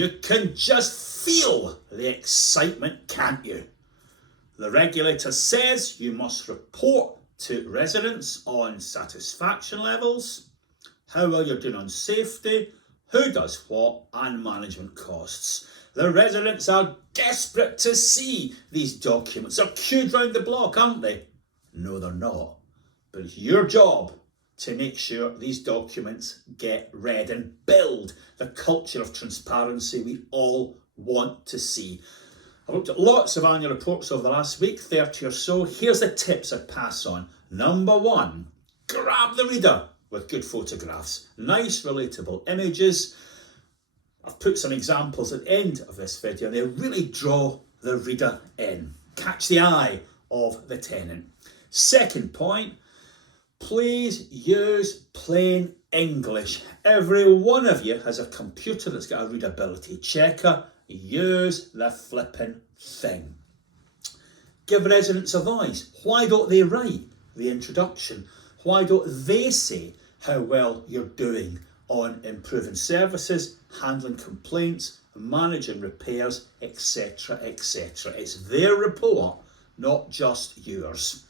You can just feel the excitement, can't you? The regulator says you must report to residents on satisfaction levels, how well you're doing on safety, who does what, and management costs. The residents are desperate to see these documents. They're queued round the block, aren't they? No, they're not. But it's your job to make sure these documents get read and build the culture of transparency we all want to see. I looked at lots of annual reports over the last week, 30 or so. Here's the tips I'd pass on. Number one, grab the reader with good photographs. Nice, relatable images. I've put some examples at the end of this video. They really draw the reader in. Catch the eye of the tenant. Second point, please use plain English. Every one of you has a computer that's got a readability checker. Use the flipping thing. Give residents a voice. Why don't they write the introduction? Why don't they say how well you're doing on improving services, handling complaints, managing repairs, etc., etc. It's their report, not just yours.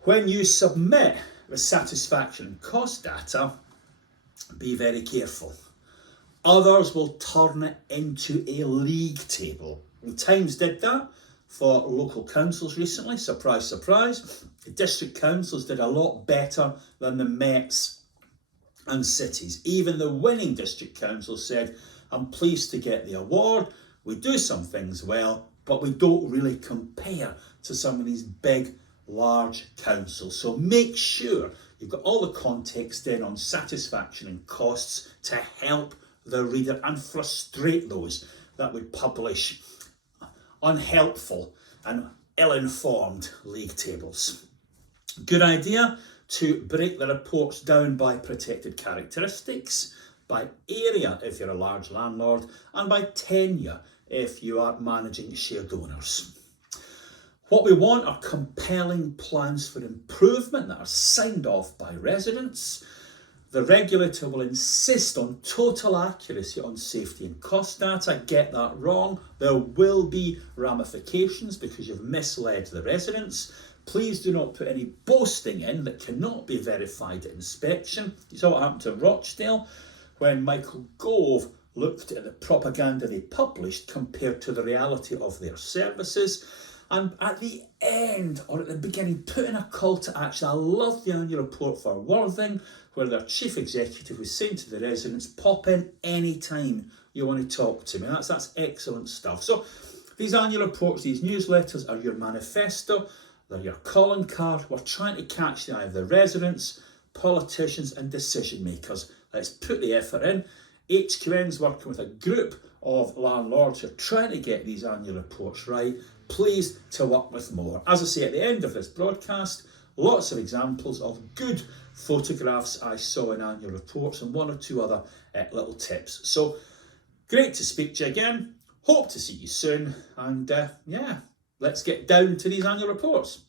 When you submit the satisfaction and cost data, be very careful. Others will turn it into a league table. The Times did that for local councils recently. Surprise, surprise. The district councils did a lot better than the Mets and cities. Even the winning district council said, I'm pleased to get the award. We do some things well, but we don't really compare to some of these big, large councils. So make sure you've got all the context in on satisfaction and costs to help the reader and frustrate those that would publish unhelpful and ill-informed league tables. Good idea to break the reports down by protected characteristics, by area if you're a large landlord, and by tenure if you are managing shared owners. What we want are compelling plans for improvement that are signed off by residents. The regulator will insist on total accuracy on safety and cost data. Get that wrong, there will be ramifications because you've misled the residents. Please do not put any boasting in that cannot be verified at inspection. You saw what happened to Rochdale when Michael Gove looked at the propaganda they published compared to the reality of their services. And at the end, or at the beginning, put in a call to action. I love the annual report for Worthing, where their chief executive was saying to the residents, pop in anytime you want to talk to me. That's excellent stuff. So these annual reports, these newsletters are your manifesto, they're your calling card. We're trying to catch the eye of the residents, politicians and decision makers. Let's put the effort in. HQN's working with a group of landlords who are trying to get these annual reports right. Pleased to work with more. As I say at the end of this broadcast, lots of examples of good photographs I saw in annual reports and one or two other little tips. So great to speak to you again. Hope to see you soon. And yeah, let's get down to these annual reports.